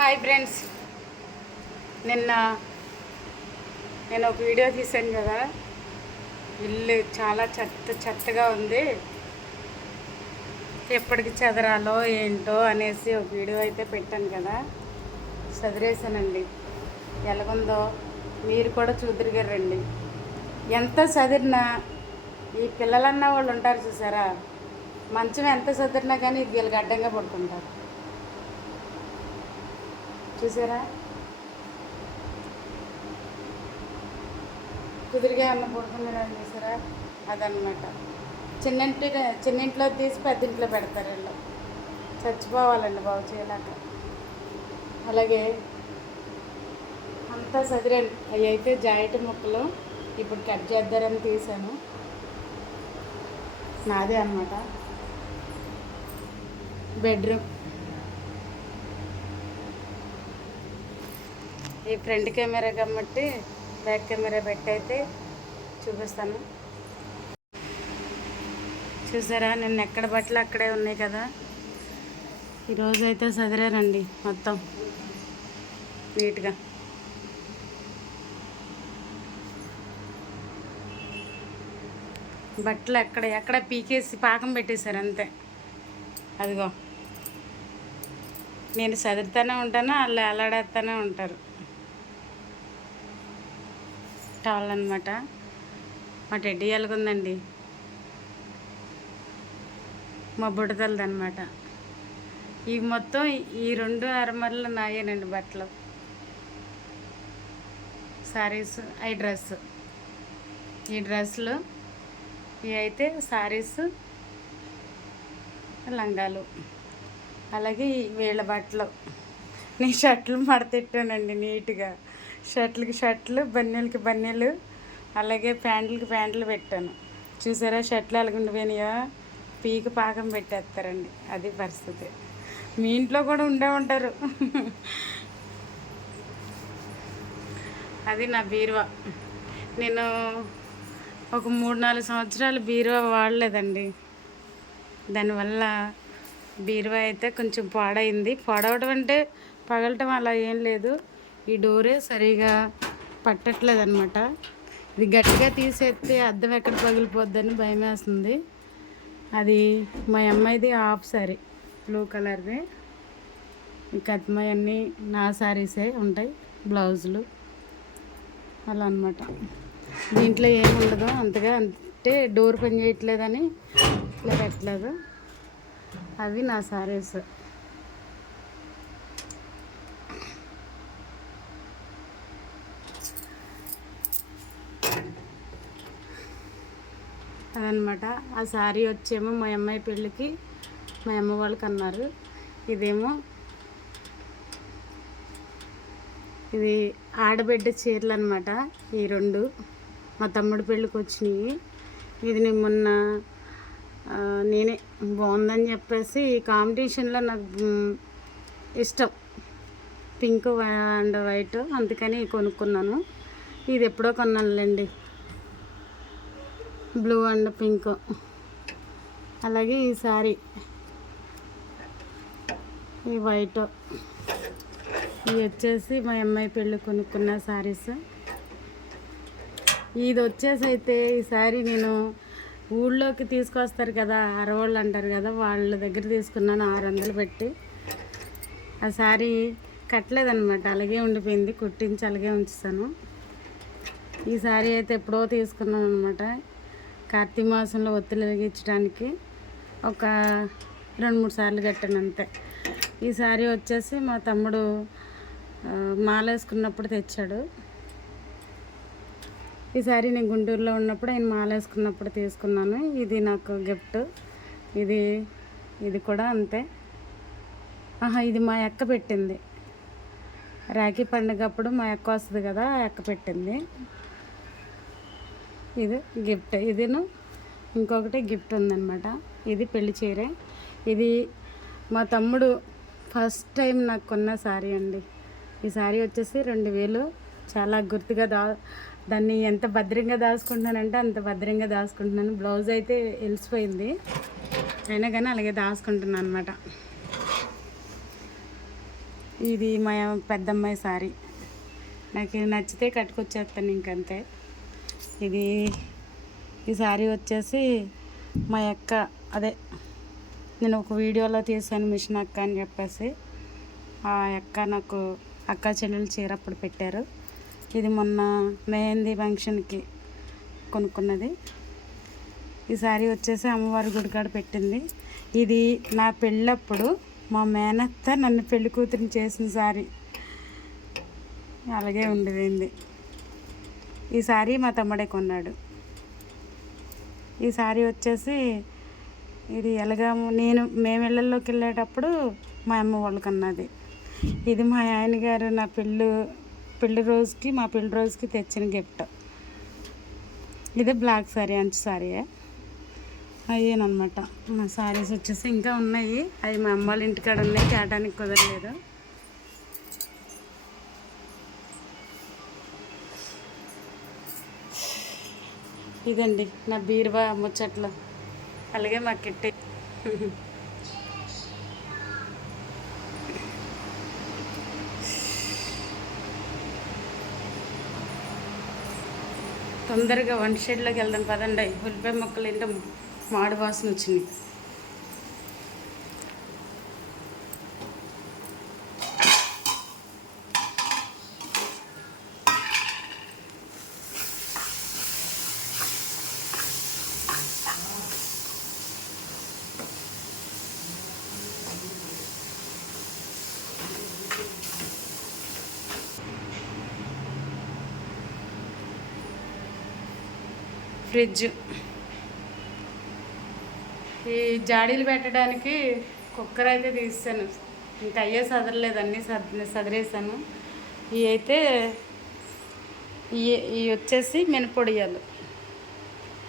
Hi friends, నిన్న నేను ఒక వీడియో తీశాను కదా. ఇల్లు చాలా చెత్తగా ఉంది, ఎప్పటికి చదరాలో ఏంటో అనేసి ఒక వీడియో అయితే పెట్టాను కదా. చదిరేసానండి. ఎలాగుందో మీరు కూడా చూద్దరుగారండి. ఎంత చదిరినా ఈ పిల్లలన్న వాళ్ళు ఉంటారు చూసారా, మంచం ఎంత చదిరినా కానీ వీళ్ళకి అడ్డంగా పడుకుంటారు చూసారా. కుదిరిగా అన్న పడుకున్నారని చూసారా, అదనమాట. చిన్నింట్లో తీసి పెద్దింట్లో పెడతారు వీళ్ళు. చచ్చిపోవాలండి బాగు చేయలేక. అలాగే అంతా చదిరాను. అవి అయితే జాయిట్ ముక్కలు ఇప్పుడు కట్ చేద్దారని తీసాను. నాదే అనమాట బెడ్రూమ్. ఈ ఫ్రంట్ కెమెరా కాబట్టి బ్యాక్ కెమెరా పెట్టి అయితే చూపిస్తాను. చూసారా, నిన్న ఎక్కడ బట్టలు అక్కడే ఉన్నాయి కదా. ఈరోజు అయితే చదిరానండి మొత్తం నీట్గా. బట్టలు ఎక్కడ పీకేసి పాకం పెట్టేశారు అంతే. అదిగో నేను చదువుతూనే ఉంటాను, వాళ్ళు అలాడేస్తూనే ఉంటారు. టవల్ అనమాట. మా టెడ్డీ ఎలాగుందండి, మా బుడతలది అనమాట. ఇవి మొత్తం ఈ 2 అరమరలు నాయేనండి బట్టలు, శారీస్, ఈ డ్రెస్సులు ఇవి అయితే శారీస్, లంగాలు. అలాగే వీళ్ళ బట్టలు. నేను షర్ట్లు మడతెట్టానండి నీట్గా. షర్ట్లు, బన్నీలకి బన్నీలు, అలాగే ప్యాంట్లు పెట్టాను. చూసారా షర్ట్లు ఎలాగుండిపోయినాయో, పీక పాకం పెట్టేస్తారండి. అది పరిస్థితి. మీ ఇంట్లో కూడా ఉండే ఉంటారు. అది నా బీరువా. నేను ఒక 3-4 సంవత్సరాలు బీరువా వాడలేదండి. దానివల్ల బీరువా అయితే కొంచెం పాడైంది. పాడవడం అంటే పగలటం అలా ఏం లేదు, ఈ డోరే సరిగా పట్టట్లేదు అనమాట. ఇది గట్టిగా తీసేస్తే అద్దం ఎక్కడ పగిలిపోద్దని భయం వేస్తుంది. అది మా అమ్మాయిది హాఫ్ సారీ, బ్లూ కలర్ది. ఇంకా అమ్మాయి అన్నీ నా సారీసే ఉంటాయి, బ్లౌజులు అలా అనమాట. దీంట్లో ఏముండదు అంతగా, అంటే డోర్ పని చేయట్లేదని ఇట్లా పెట్టలేదు. అవి నా సారీస్. అదనమాట. ఆ శారీ వచ్చేమో మా అమ్మాయి పెళ్ళికి మా అమ్మ వాళ్ళకి అన్నారు. ఇది ఆడబిడ్డ చీరలు అనమాట. ఈ 2 మా తమ్ముడు పెళ్ళికి వచ్చినాయి. ఇది నేను మొన్న నేనే బాగుందని చెప్పేసి కాంపిటీషన్లో నాకు ఇష్టం పింక్ అండ్ వైట్, అందుకని కొనుక్కున్నాను. ఇది ఎప్పుడో కొన్నానులేండి, బ్లూ అండ్ పింక్. అలాగే ఈ సారీ, ఈ వైట్. ఇవి వచ్చేసి మా అమ్మాయి పెళ్ళి కొనుక్కున్న శారీస్. ఇది వచ్చేసి అయితే ఈ సారీ నేను ఊళ్ళోకి తీసుకొస్తారు కదా, అరవాళ్ళు అంటారు కదా, వాళ్ళ దగ్గర తీసుకున్నాను 600 పెట్టి. ఆ శారీ కట్టలేదన్నమాట, అలాగే ఉండిపోయింది. కుట్టించి అలాగే ఉంచుతాను. ఈ శారీ అయితే ఎప్పుడో తీసుకున్నాను అనమాట. కార్తీక మాసంలో ఒత్తులు వెలిగించడానికి ఒక 2-3 సార్లు కట్టాను అంతే. ఈ శారీ వచ్చేసి మా తమ్ముడు మాల వేసుకున్నప్పుడు తెచ్చాడు. ఈ శారీ నేను గుంటూరులో ఉన్నప్పుడు ఆయన మాల వేసుకున్నప్పుడు తీసుకున్నాను. ఇది నాకు గిఫ్ట్. ఇది కూడా అంతే. ఇది మా అక్క పెట్టింది. రాఖీ పండుగ అప్పుడు మా అక్క వస్తుంది కదా, ఆ అక్క పెట్టింది. ఇది గిఫ్ట్. ఇంకొకటి గిఫ్ట్ ఉందన్నమాట. ఇది పెళ్లి చీరే. ఇది మా తమ్ముడు ఫస్ట్ టైం నాకు కొన్న శారీ అండి. ఈ శారీ వచ్చేసి 2000. చాలా గుర్తుగా దాన్ని ఎంత భద్రంగా దాచుకుంటున్నానంటే అంత భద్రంగా దాచుకుంటున్నాను. బ్లౌజ్ అయితే వెలిసిపోయింది, అయినా కానీ అలాగే దాచుకుంటున్నాను అనమాట. ఇది మా పెద్దమ్మాయి సారీ. నాకు నచ్చితే కట్టుకొచ్చేస్తాను ఇంకంతే. ఇది ఈ సారీ వచ్చేసి మా అక్క, అదే నేను ఒక వీడియోలో తీసాను మిషన్ అక్క అని చెప్పేసి, ఆ అక్క నాకు అక్క చెల్లెలు చీర అప్పుడు పెట్టారు. ఇది మొన్న మెహందీ ఫంక్షన్కి కొనుక్కున్నది. ఈ సారీ వచ్చేసి అమ్మవారి గుడికాడ పెట్టింది. ఇది నా పెళ్ళప్పుడు మా మేనత్త నన్ను పెళ్లి కూతురిని చేసిన సారీ అలాగే ఉండిపోయింది. ఈ సారీ మా తమ్ముడే కొన్నాడు. ఈ సారీ వచ్చేసి ఇది ఎలాగాము మేము ఇళ్ళల్లోకి వెళ్ళేటప్పుడు మా అమ్మ వాళ్ళకి అన్నది. ఇది మా ఆయన గారు నా పెళ్ళి రోజుకి తెచ్చిన గిఫ్ట్. ఇది బ్లాక్ సారీ, అంచు సారీయే. అయ్యేనమాట మా సారీస్ వచ్చేసి ఇంకా ఉన్నాయి. అవి మా అమ్మ వాళ్ళ ఇంటికాడ ఉన్నాయి, తేటానికి కుదరలేదు. ఇదండి నా బీరువా ముచ్చట్లు. అలాగే మా కిట్టి. తొందరగా వంట షెడ్లోకి వెళ్దాం పదండి. ఉల్లిపాయ మొక్కలు ఏంటో మాడు వాసన వచ్చింది. ఫ్రిడ్జ్, ఈ జాడీలు పెట్టడానికి కుక్కర్ అయితే తీసాను. ఇంకా అయ్యే సదరలేదు, అన్నీ సదిరేసాను. ఇవి అయితే ఇవి వచ్చేసి మినపొడియాలు,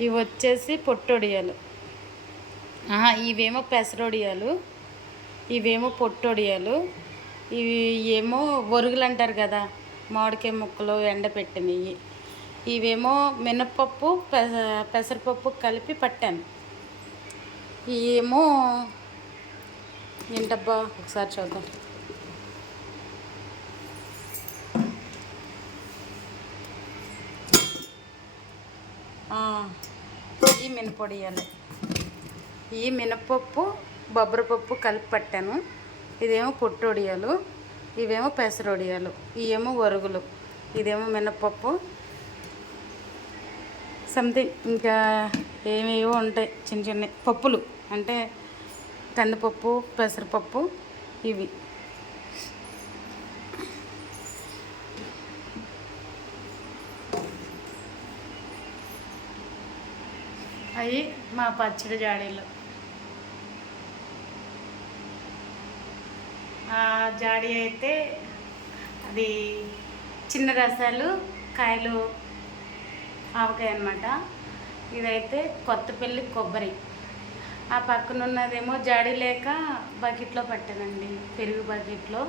ఇవి వచ్చేసి పొట్టొడియాలు, ఇవేమో పెసరొడియాలు, ఇవేమో పొట్టొడియాలు, ఇవి ఏమో ఒరుగులు అంటారు కదా, మామిడికాయ ముక్కలు ఎండపెట్టినవి. ఇవేమో మినప్పప్పు పెసరపప్పు కలిపి పట్టాను. ఏమో ఏంటబ్బా ఒకసారి చూద్దాం. ఈ మినపొడియాలి, ఈ మినపప్పు బొబ్బరపప్పు కలిపి పట్టాను. ఇదేమో పొట్టొడియాలు, ఇవేమో పెసరొడియాలు, ఇవేమో ఒరుగులు, ఇదేమో మినపప్పు సంథింగ్ ఇంకా ఏమేవో ఉంటాయి చిన్న చిన్న పప్పులు, అంటే కందిపప్పు పెసరపప్పు ఇవి. అవి మా పచ్చడి జాడీలు. ఆ జాడీ అయితే అది చిన్న రసాలు, కాయలు, ఆవకాయ అనమాట. ఇదైతే కొత్తపల్లి కొబ్బరి. ఆ పక్కన ఉన్నదేమో జాడీ లేక బకెట్లో పట్టానండి, పెరుగు బకెట్లో.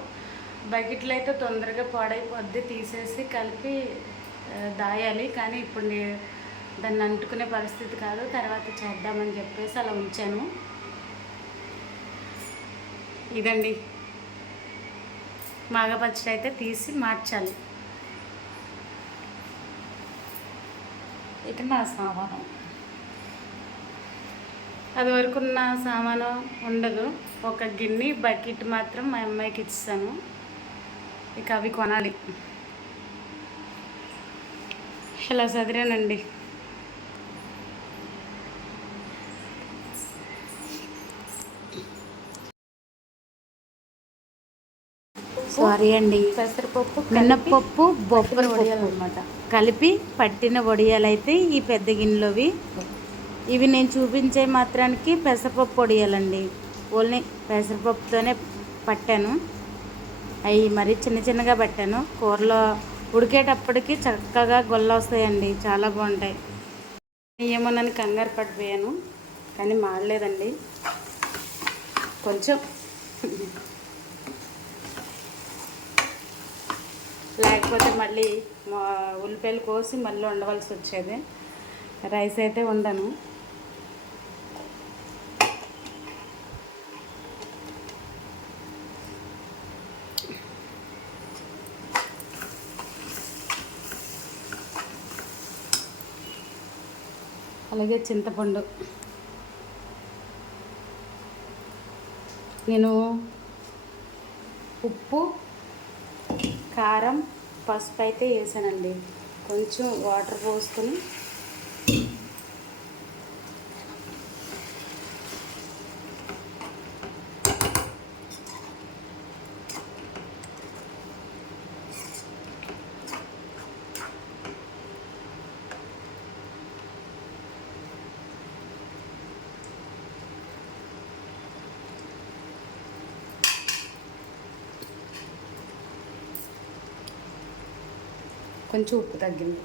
బకెట్లో అయితే తొందరగా పాడైపోద్ది, తీసేసి కలిపి దాయాలి. కానీ ఇప్పుడు దాన్ని అంటుకునే పరిస్థితి కాదు, తర్వాత చేద్దామని చెప్పేసి అలా ఉంచాను. ఇదండి మాగపచ్చడి అయితే తీసి మార్చాలి. ఇక నా సామాను, అది వరకు ఉన్న సామాను ఉండదు. ఒక గిన్నె బకెట్ మాత్రం మా అమ్మాయికి ఇస్తాను. ఇక అవి కొనాలి. ఇలా చదిరానండి. సారీ అండి, పెసరపప్పు మినప్పప్పు బొబ్బరి వడియాలు అనమాట కలిపి పట్టిన వడియాలు అయితే ఈ పెద్ద గిన్నెలోవి. ఇవి నేను చూపించే మాత్రానికి పెసరపప్పు వడియాలండి, ఓన్లీ పెసరపప్పుతోనే పట్టాను. అవి మరీ చిన్న చిన్నగా పట్టాను. కూరలో ఉడికేటప్పటికి చక్కగా గొల్ల వస్తాయండి, చాలా బాగుంటాయి. ఏమో నన్ను కంగారు పడిపోయాను, కానీ మాడలేదండి కొంచెం. లేకపోతే మళ్ళీ ఉల్లిపాయలు కోసి మళ్ళీ వండవలసి వచ్చేది. రైస్ అయితే వండను. అలాగే చింతపండు. నేను ఉప్పు, కారం, పసుపు అయితే వేసానండి. కొంచెం వాటర్ పోసుకొని కొంచెం ఉప్పు తగ్గింది.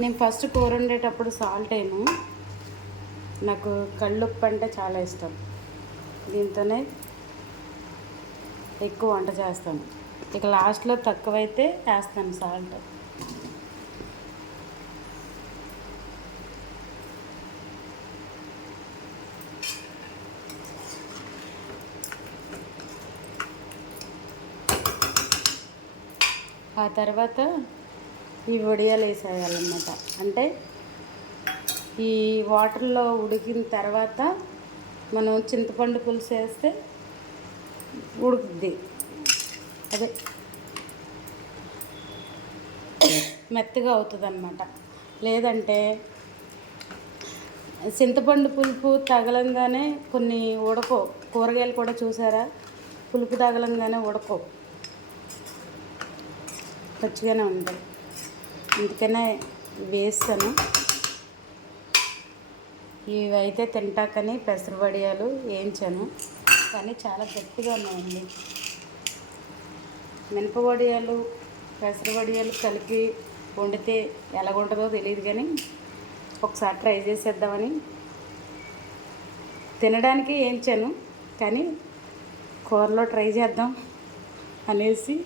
నేను ఫస్ట్ కూర వండేటప్పుడు సాల్ట్ వేయను. నాకు కళ్ళుప్పు అంటే చాలా ఇష్టం. దీంతోనే ఎక్కువ వంట చేస్తాను. ఇక లాస్ట్లో తక్కువైతే వేస్తాను సాల్ట్. ఆ తర్వాత ఈ వడియాలు వేసేయాలన్నమాట. అంటే ఈ వాటర్లో ఉడికిన తర్వాత మనం చింతపండు పులుసు వేస్తే ఉడుకుద్ది, అదే మెత్తగా అవుతుంది అన్నమాట. లేదంటే చింతపండు పులుపు తగలంగానే కొన్ని ఉడకో, కూరగాయలు కూడా చూసారా, పులుపు తగలంగానే ఉడకో, పచ్చిగానే ఉంటాయి. అందుకనే వేస్తాను. ఇవైతే తింటాకని పెసర వడియాలు వేయించాను, కానీ చాలా గట్టిగా ఉన్నాయండి. మినప వడియాలు, పెసర వడియాలు కలిపి వండితే ఎలాగుంటుందో తెలియదు, కానీ ఒకసారి ట్రై చేసేద్దామని తినడానికి వేయించాను, కానీ కూరలో ట్రై చేద్దాం అనేసి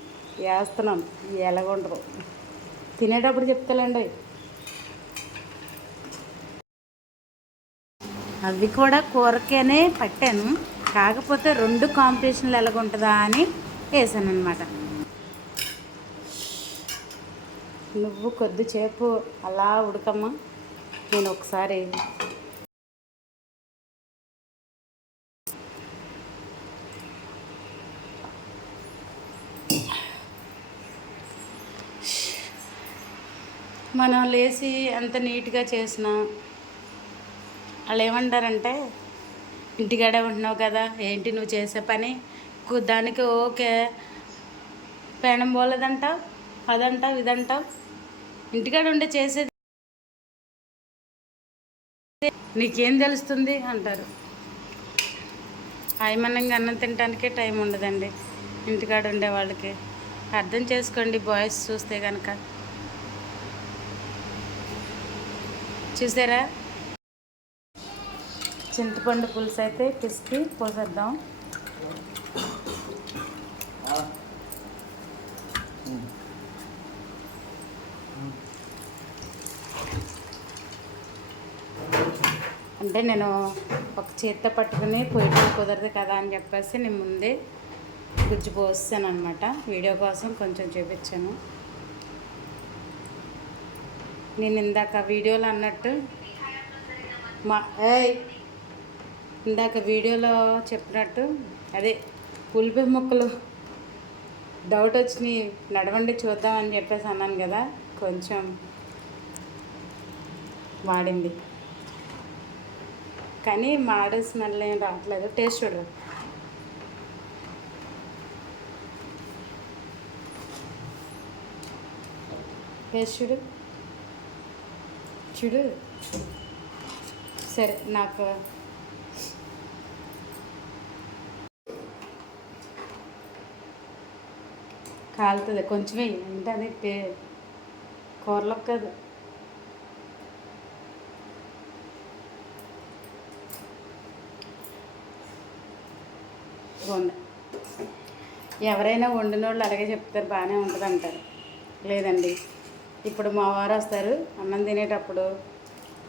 వేస్తున్నాను. ఎలాగుంటుందో తినేటప్పుడు చెప్తానండి. అవి కూడా కూరకేనే పట్టాను, కాకపోతే రెండు కాంబినేషన్లు ఎలాగుంటుందా అని వేసాను అనమాట. నువ్వు కొద్దిసేపు అలా ఉడకమ్మా, నేను ఒకసారి మనం లేచి అంత నీట్గా చేసిన వాళ్ళు ఏమంటారంటే, ఇంటికాడే ఉంటున్నావు కదా, ఏంటి నువ్వు చేసే పని, దానికి ఓకే పేణం పోలేదంటావు, అదంటావు, ఇదంటావు, ఇంటికాడ ఉండే చేసేది నీకేం తెలుస్తుంది అంటారు. ఆయమన్నంగా అన్నం తినడానికే టైం ఉండదండి ఇంటికాడ ఉండే వాళ్ళకి. అర్థం చేసుకోండి బాయ్స్ చూస్తే కనుక. చూసారా, చింతపండు పులుసు అయితే పిసికి పోసేద్దాం. అంటే నేను ఒక చేత్తో పట్టుకుని పోయటం కుదరదు కదా అని చెప్పేసి నేను ముందే గుజ్జు పోసాను అనమాట. వీడియో కోసం కొంచెం చూపించాను. నేను ఇందాక వీడియోలో అన్నట్టు ఇందాక వీడియోలో చెప్పినట్టు అదే ఉల్లిపాయ ముక్కలు డౌట్ వచ్చి నడవండి చూద్దామని చెప్పేసి అన్నాను కదా, కొంచెం వాడింది, కానీ మాడే స్మెల్ ఏం రావట్లేదు. టేస్ట్ చూడరు. టేస్ట్ చూడు చూడు. సరే, నాకు కాలుతుంది కొంచెమే, అంటే అది కూరలోకి కాదు. ఎవరైనా వండిన వాళ్ళు అలాగే చెప్తారు, బాగానే ఉంటుంది అంటారు. లేదండి, ఇప్పుడు మా వారు వస్తారు అన్నం తినేటప్పుడు,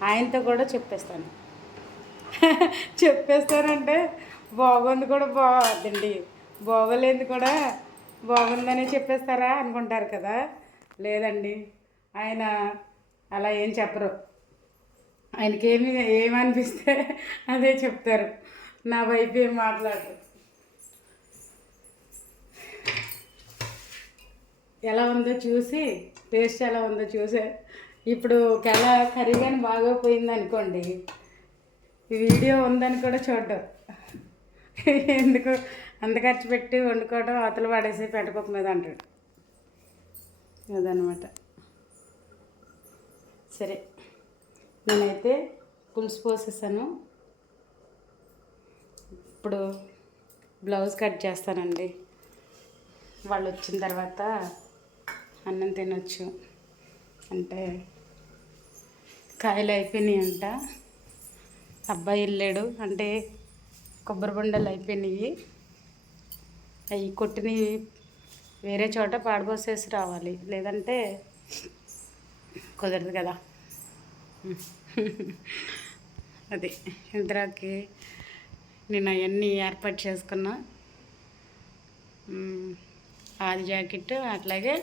ఆయనతో కూడా చెప్పేస్తాను. చెప్పేస్తానంటే బాగుంది కూడా బాగుందండి, బాగోలేదు కూడా బాగుందని చెప్పేస్తారా అనుకుంటారు కదా. లేదండి, ఆయన అలా ఏం చెప్పరు. ఆయనకి ఏమనిపిస్తే అదే చెప్తారు. నా వైపు ఏం మాట్లాడరు. ఎలా ఉందో చూసి, టేస్ట్ ఎలా ఉందో చూసే, ఇప్పుడు కర్రీ కానీ బాగోపోయింది అనుకోండి, ఈ వీడియో ఉందని కూడా చూడడం. ఎందుకు అంత ఖర్చు పెట్టి వండుకోవడం, అవతల పడేసి పెట్టపొక్క మీద అంటాడు. అదనమాట. సరే, నేనైతే పులుసు పోసేసాను. ఇప్పుడు బ్లౌజ్ కట్ చేస్తానండి. వాళ్ళు వచ్చిన తర్వాత అన్నం తినొచ్చు. అంటే కాయలు అయిపోయినాయి అంట. అబ్బాయి వెళ్ళాడు, అంటే కొబ్బరి బొండలు అయిపోయినాయి. అవి కొట్టినవి వేరే చోట పాడబోసేసి రావాలి, లేదంటే కుదరదు కదా. అది ఇంద్రాకి నేను అవన్నీ ఏర్పాటు చేసుకున్నా. ఆది జాకెట్, అట్లాగే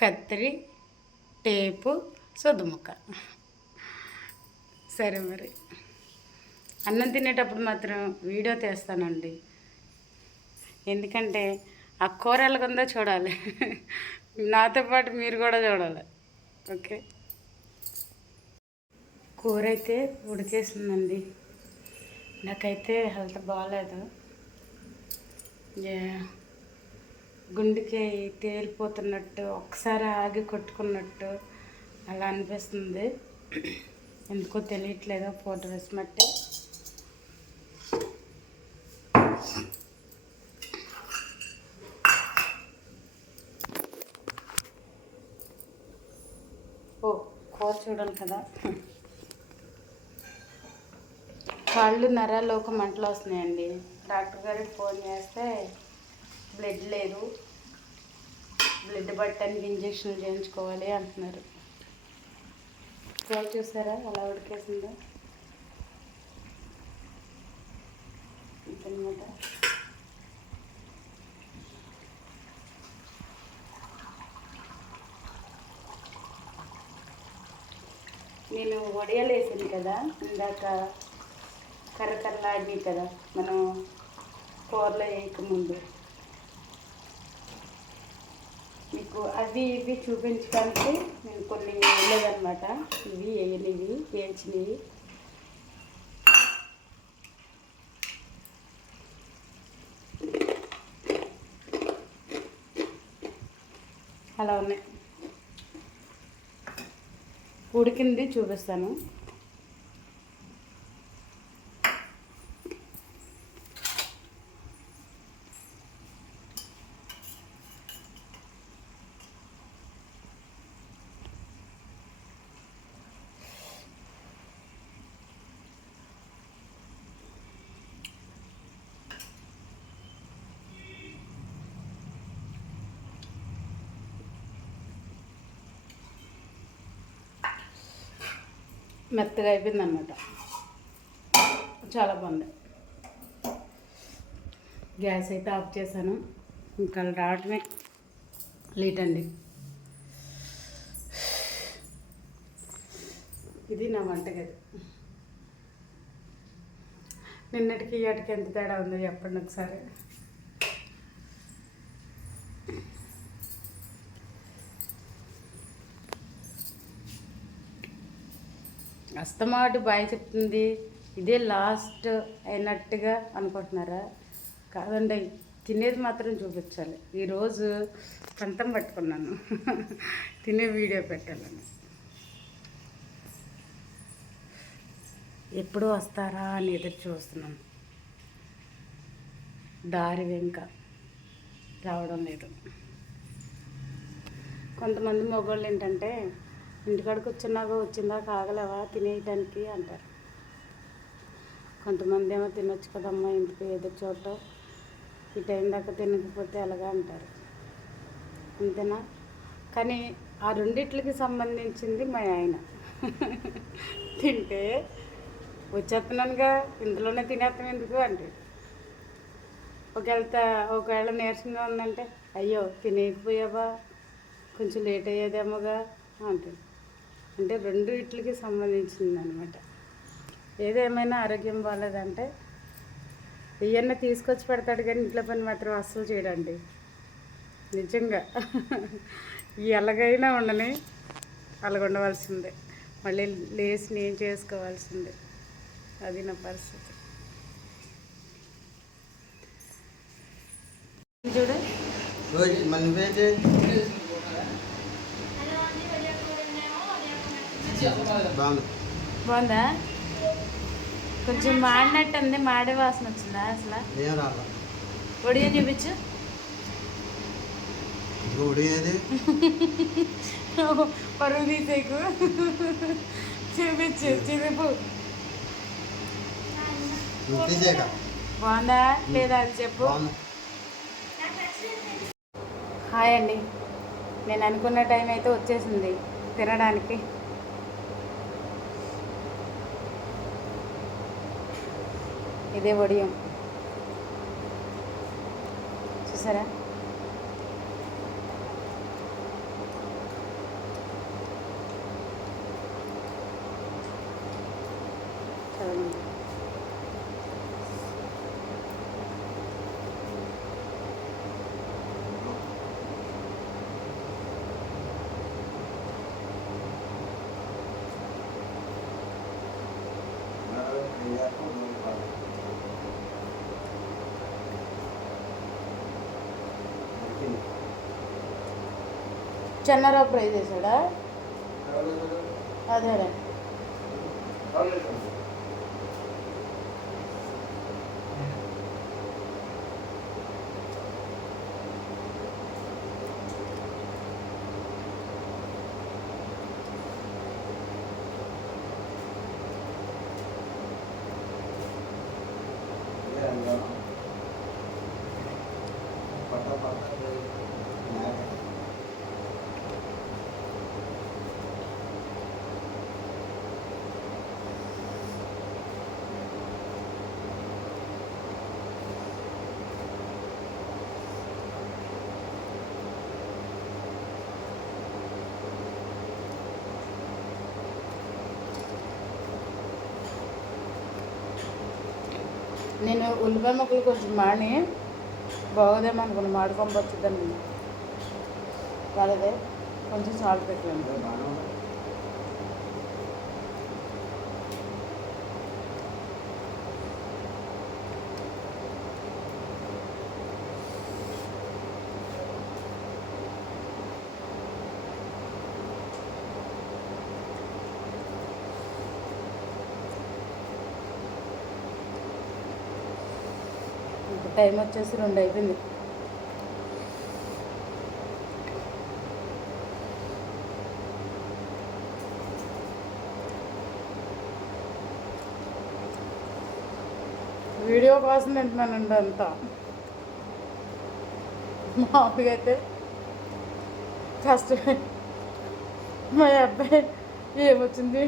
కత్తిరి, టేపు, సొద్దుముక్క. సరే, మరి అన్నం తినేటప్పుడు మాత్రం వీడియో తీస్తానండి. ఎందుకంటే ఆ కూర ఎలాగుందో చూడాలి. నాతో పాటు మీరు కూడా చూడాలి. ఓకే, కూర అయితే ఉడికేసిందండి. నాకైతే హెల్త్ బాగాలేదు. గుండెకి తేలిపోతున్నట్టు, ఒకసారి ఆగి కొట్టుకున్నట్టు అలా అనిపిస్తుంది. ఎందుకో తెలియట్లేదు, ఫోటో వేసినట్టే. కూర చూడాలి కదా. కాళ్ళు నరాల్లో ఒక మంటలు వస్తున్నాయండి. డాక్టర్ గారికి ఫోన్ చేస్తే బ్లడ్ లేదు, బ్లడ్ పట్టడానికి ఇంజక్షన్లు చేయించుకోవాలి అంటున్నారు. కూర చూసారా అలా ఉడికేసిందో అనమాట. నేను వడియాలు వేసాను కదా ఇందాక, కర్రకర్రలాడినాయి కదా మనం కూరలో వేయకముందు. మీకు అవి ఇవి చూపించడానికి నేను కొన్ని వేయలేదన్నమాట. ఇవి వేయనివి, వేయించినవి. అలా ఉన్నాయి. ఉడికింది చూపిస్తాను. మెత్తగా అయిపోయింది అన్నమాట. చాలా బాగుంది. గ్యాస్ అయితే ఆఫ్ చేశాను. ఇంకా రావటమే లేట్ అండి. ఇది నా వంటగది. నిన్నటికి ఇవాటికి ఎంత తేడా ఉందో చెప్పండి ఒకసారి. అస్తమాటు బాయ్ చెప్తుంది, ఇదే లాస్ట్ అయినట్టుగా అనుకుంటున్నారా? కాదండి, తినేది మాత్రం చూపించాలి. ఈరోజు పంతం పట్టుకున్నాను తినే వీడియో పెట్టాలని. ఎప్పుడు వస్తారా అని ఎదురు చూస్తున్నాను. దారి వెంక రావడం లేదు. కొంతమంది మగవాళ్ళు ఏంటంటే, ఇంటికాడికి వచ్చిందాక ఆగలేవా తినేయటానికి అంటారు. కొంతమంది ఏమో తినొచ్చు కదమ్మా ఇంటికి ఎదురు చూడటం, ఈ టైం దాకా తినకపోతే అలాగా అంటారు. అంతేనా? కానీ ఆ రెండిట్లకి సంబంధించింది మా ఆయన. తింటే వచ్చేస్తున్నానుగా, ఇందులోనే తినేస్తాం ఎందుకు అంటే, ఒకవేళ నీరసంగా ఉందంటే, అయ్యో తినేయకపోయావా, కొంచెం లేట్ అయ్యేదేమోగా అంటాడు. అంటే రెండు ఇట్లకి సంబంధించింది అనమాట. ఏదేమైనా ఆరోగ్యం బాగాలేదంటే ఇవన్నీ తీసుకొచ్చి పెడతాడు కానీ ఇంట్లో పని మాత్రం అస్సలు చేయడండి. నిజంగా ఎలాగైనా ఉండని అలాగ ఉండవలసిందే. మళ్ళీ లేచి నేను చేసుకోవాల్సిందే. అది నా పరిస్థితి. చూడు బాగుందా? కొంచెం మాడినట్టు ఉంది. మాడే వాసన వచ్చిందా అసలు? ఒడియో చూపించు. పరువు తీసేకు చూపించు. చిరుపు బాగుందా లేదా అది చెప్పు. హాయ్ అండి, నేను అనుకున్న టైం అయితే వచ్చేసింది తినడానికి. ఇదే వడియం చూసారా? చెన్నారావు ఫ్రై చేశాడా? అదేలే. నేను ఉల్లిపాయ ముక్కలు కొంచెం మాడి బాగోదేమో అనుకున్నాను. మాడుకొని వచ్చిందని వాళ్ళదే కొంచెం సాల్ట్ పెట్టండి. టైం వచ్చేసి 2 అయిపోయింది. వీడియో కోసం తింటున్నానండి అంతా. మామూలుగా అయితే కష్టమే. మా అబ్బాయి ఏమొచ్చింది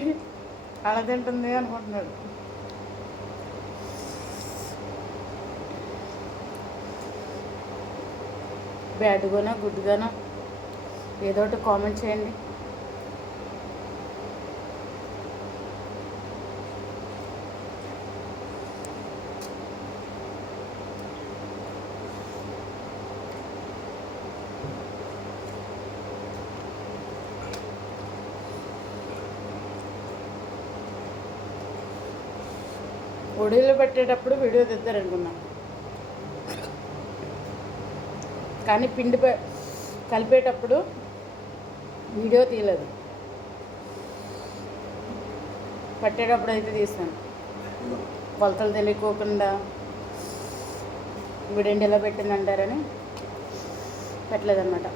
అలా తింటుంది అనుకుంటున్నాడు. బ్యాడ్గానో గుడ్గానో ఏదో ఒకటి కామెంట్ చేయండి. ఒడిలో పెట్టేటప్పుడు వీడియో తీద్దారనుకున్నాను కానీ పిండి కలిపేటప్పుడు వీడియో తీయలేదు. పట్టేటప్పుడు అయితే తీస్తాను. కొలతలు తెలియకోకుండా వీడేంటి ఎలా పెట్టింది అంటారని పెట్టలేదన్నమాట.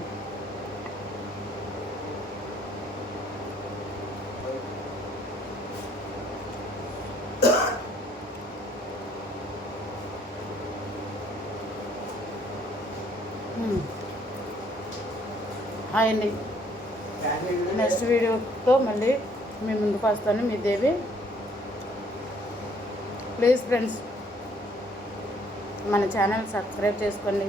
హాయ్ అండి, నెక్స్ట్ వీడియోతో మళ్ళీ మీ ముందుకు వస్తాను. మీ దేవి. ప్లీజ్ ఫ్రెండ్స్ మన ఛానల్ సబ్స్క్రైబ్ చేసుకోండి.